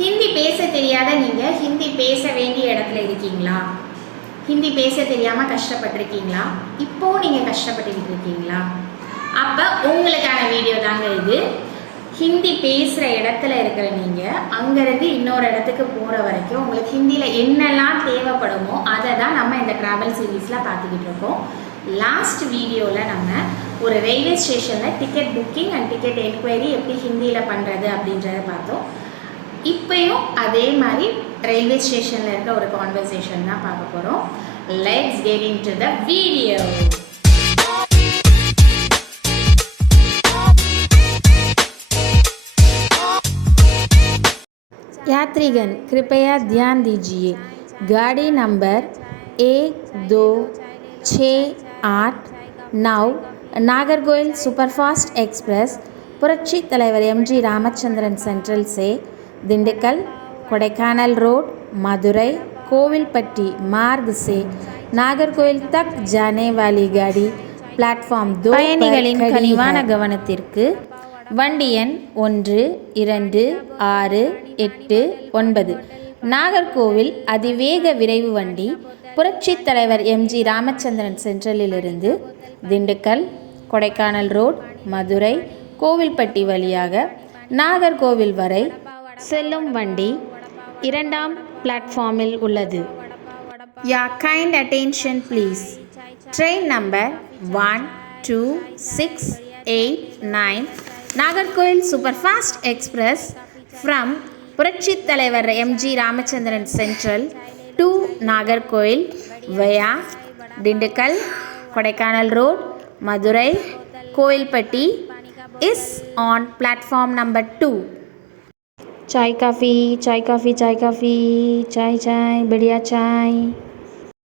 ஹிந்தி பேச தெரியாத நீங்கள் ஹிந்தி பேச வேண்டிய இடத்துல இருக்கீங்களா? ஹிந்தி பேச தெரியாமல் கஷ்டப்பட்டிருக்கீங்களா? இப்போது நீங்கள் கஷ்டப்பட்டுக்கிட்டு இருக்கீங்களா? அப்போ உங்களுக்கான வீடியோ தாங்க இது. ஹிந்தி பேசுகிற இடத்துல இருக்கிற நீங்கள் அங்கேருந்து இன்னொரு இடத்துக்கு போகிற வரைக்கும் உங்களுக்கு ஹிந்தியில் என்னெல்லாம் தேவைப்படுமோ அதை தான் நம்ம இந்த ட்ராவல் சீரீஸில் பார்த்துக்கிட்டு இருக்கோம். லாஸ்ட் வீடியோவில் நம்ம ஒரு ரயில்வே ஸ்டேஷனில் ticket booking and ticket enquiry எப்படி ஹிந்தியில் பண்ணுறது அப்படின்றத பார்த்தோம். இப்போயும் அதே மாதிரி ரயில்வே ஸ்டேஷனில் இருக்க ஒரு கான்வர்சேஷன் தான் பார்க்க போகிறோம். Let's get into the video. यात्रीगण कृपया ध्यान दीजिए, गाड़ी number 1268 Nagercoil superfast express Puratchi Thalaivar MG. Ramachandran central से दिंडकल कोडाईकनाल रोड मदुरई कोविलपट्टी मार्ग से नागरकोइल तक जाने वाली गाड़ी प्लेटफॉर्म 2 பயணிகளின் கனிவான கவனத்திற்கு வண்டி எண் 1, 2, 6, 8, 9 நாகர்கோவில் அதிவேக விரைவு வண்டி புரட்சி தலைவர் எம்.ஜி. ராமச்சந்திரன் சென்ட்ரலிலிருந்து திண்டுக்கல் கொடைக்கானல் ரோட் மதுரை கோவில்பட்டி வழியாக நாகர்கோவில் வரை செல்லும் வண்டி 2ஆம் பிளாட்ஃபார்மில் உள்ளது. Your kind attention please. Train number 12689 Nagarkoil Superfast Express from Puratchi Thalaivar MG. Ramachandran central to Nagarkoil via Dindigul, Kodaikanal Road, Madurai, Kovilpatti is on platform number 2. चाय काफ़ी चाय काफ़ी चाय काफ़ी चाय चाय बढ़िया चाय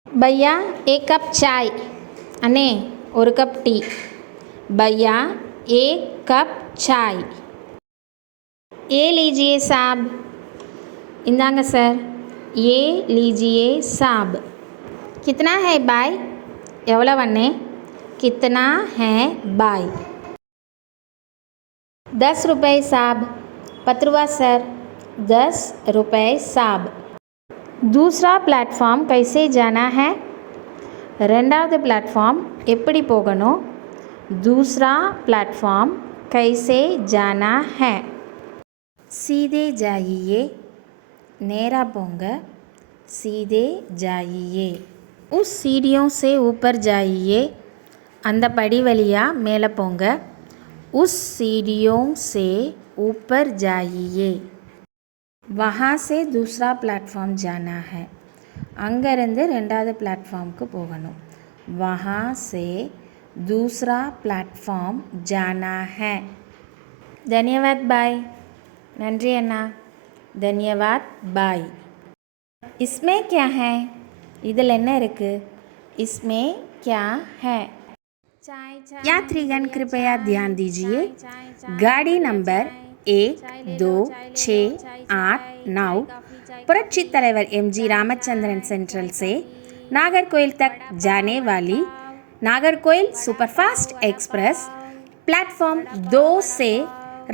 भैया एक कप चाय अने और कप टी भैया एक कप चाय ये लीजिए साहब इंदांग सर ये लीजिए साहब कितना है बाय एवला वन्ने कितना है बाय 10 रुपये साहब 10 रुपये सर 10 रुपये साहब दूसरा प्लेटफॉर्म कैसे जाना है ரெண்டாவது प्लेटफॉर्म எப்படி போகணும் दूसरा प्लेटफॉर्म कैसे जाना है सीधे जाइए நேரா போங்க सीधे जाइए उस सीढ़ियों से ऊपर जाइए அந்த படி வழியா மேலே போங்க उस सीढ़ियों से ऊपर जाइए वहाँ से दूसरा प्लेटफॉर्म जाना है அங்கேருந்து ரெண்டாவது பிளாட்ஃபார்முக்கு போகணும் वहाँ से दूसरा प्लेटफॉर्म जाना है धन्यवाद बाय नंरी अन्ना धन्यवाद बाय इसमें क्या है इधर என்ன இருக்கு इसमें क्या है यात्रीगण कृपया ध्यान दीजिए गाड़ी नंबर 1268 पुरच्छी तलैवर एम.जी. रामचंद्रन सेंट्रल से नागरकोइल तक जाने वाली नागरकोइल सुपरफास्ट एक्सप्रेस प्लेटफॉर्म 2 से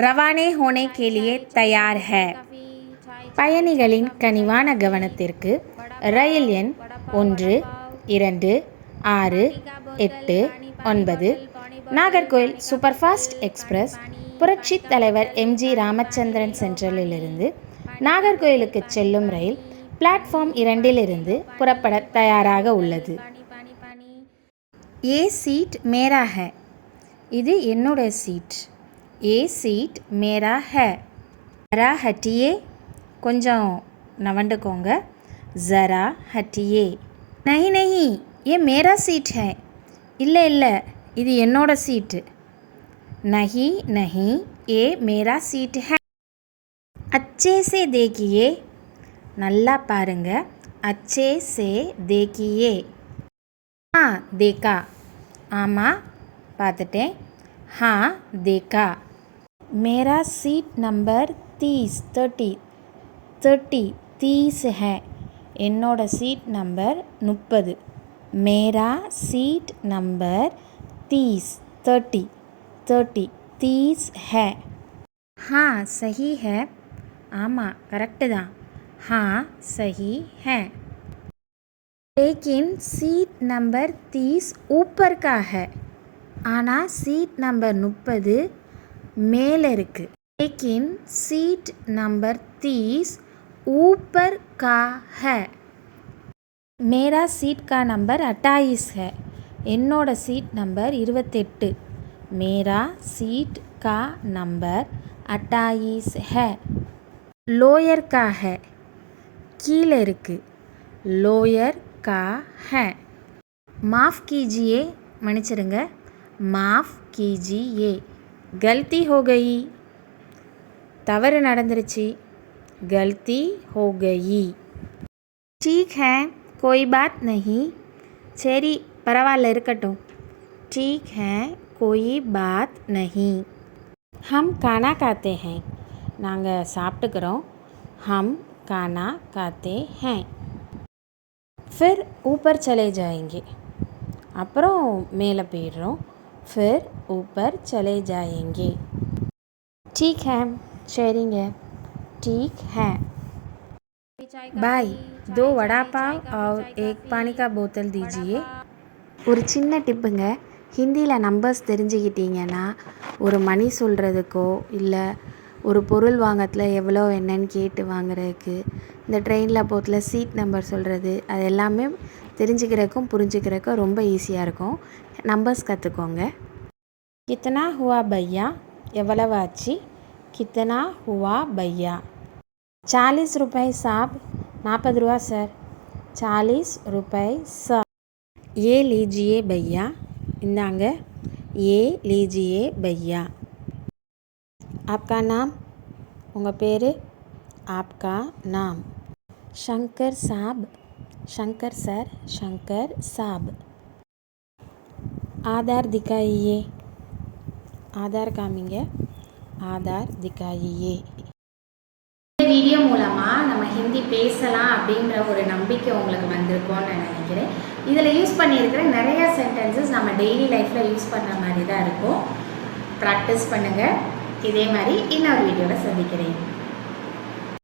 रवाने होने के लिए तैयार है. பயணிகளின் கனிவான கவனத்திற்கு ரயில் எண் 1, 2, 6, 8, 9 நாகர்கோயில் சூப்பர்ஃபாஸ்ட் எக்ஸ்பிரஸ் புரட்சி தலைவர் எம்.ஜி. ராமச்சந்திரன் சென்ட்ரலிலிருந்து நாகர்கோயிலுக்கு செல்லும் ரயில் பிளாட்ஃபார்ம் 2 புறப்பட தயாராக உள்ளது. ஏ சீட் மேரா ஹே இது என்னோட சீட் ஏ சீட் மேரா ஹே ஜரா ஹட்டியே கொஞ்சம் நவண்டுக்கோங்க ஜரா ஹட்டியே நஹி நஹி ஏ மேரா சீட் ஹே இல்லை இல்லை இது என்னோட சீட்டு நஹி நஹி ஏ மேரா சீட் ஹே अच्छे से देखिए நல்லா பாருங்க अच्छे से देखिए हाँ देखा ஆமாம் பார்த்துட்டேன் हाँ देखा मेरा सीट नंबर 30 है என்னோட சீட் நம்பர் 30 मेरा सीट नंबर 30 है हाँ सही है ஆமாம் கரெக்டு தான். हाँ सही है. लेकिन सीट नंबर 30 ऊपर का है. ஆனால் सीट नंबर 30 மேலே இருக்குது. लेकिन सीट नंबर 30 ऊपर का है. मेरा सीट का नंबर 28 है. என்னோட சீட் நம்பர் 28. मेरा सीट का नंबर 28 है. लोयर का है கீழே இருக்குது. लोयर का है. माफ़ कीजिए மன்னிச்சிடுங்க. माफ़ कीजिए. गलती हो गई தவறு நடந்துருச்சு. गलती हो गई. ठीक है कोई बात नहीं. சரி பரவாயில்ல இருக்கட்டும். ठीक है कोई बात नहीं. हम खाना खाते हैं. நாங்கள் சாப்பிட்டுக்கிறோம். हम खाना खाते हैं. फिर ऊपर चले जाएंगे. அப்புறம் மேலே போயிடுறோம். फिर ऊपर चले जाएंगे. ठीक है சரிங்க. ठीक है. बाय. 2 वड़ा पाव और 1 पानी का बोतल दीजिए. ஒரு சின்ன டிப்புங்க. ஹிந்தியில் நம்பர்ஸ் தெரிஞ்சுக்கிட்டிங்கன்னா ஒரு மணி சொல்கிறதுக்கோ இல்லை ஒரு பொருள் வாங்கறதுல எவ்வளோ என்னன்னு கேட்டு வாங்குறதுக்கு, இந்த ட்ரெயினில் போகிறதுல சீட் நம்பர் சொல்கிறது, அது எல்லாமே தெரிஞ்சுக்கிறதுக்கும் புரிஞ்சுக்கிறதுக்கும் ரொம்ப ஈஸியாக இருக்கும். நம்பர்ஸ் கற்றுக்கோங்க. கித்தனா ஹுவா பையா எவ்வளவு ஆச்சு. கித்தனா ஹுவா பையா. 40 रुपये साहब. 40 ரூபா சார். 40 रुपये साहब. ये लीजिए भैया. இந்தாங்க. ये लीजिए भैया. आपका नाम உங்கள் பேர். आपका नाम. शंकर साहब. शंकर सर. शंकर साहब. आधार दिखाइए. आधार காமிங்க. आधार दिखाइए. இந்த வீடியோ மூலமாக நம்ம ஹிந்தி பேசலாம் அப்படின்ற ஒரு நம்பிக்கை உங்களுக்கு வந்திருக்கோன்னு நான் நினைக்கிறேன். இதில் யூஸ் பண்ணியிருக்கிற நிறையா சென்டென்சஸ் நம்ம டெய்லி லைஃப்பில் யூஸ் பண்ணுற மாதிரி தான் இருக்கும். ப்ராக்டிஸ் பண்ணுங்கள். இதே மாதிரி இன்னொரு வீடியோவில் சந்திக்கிறேன்.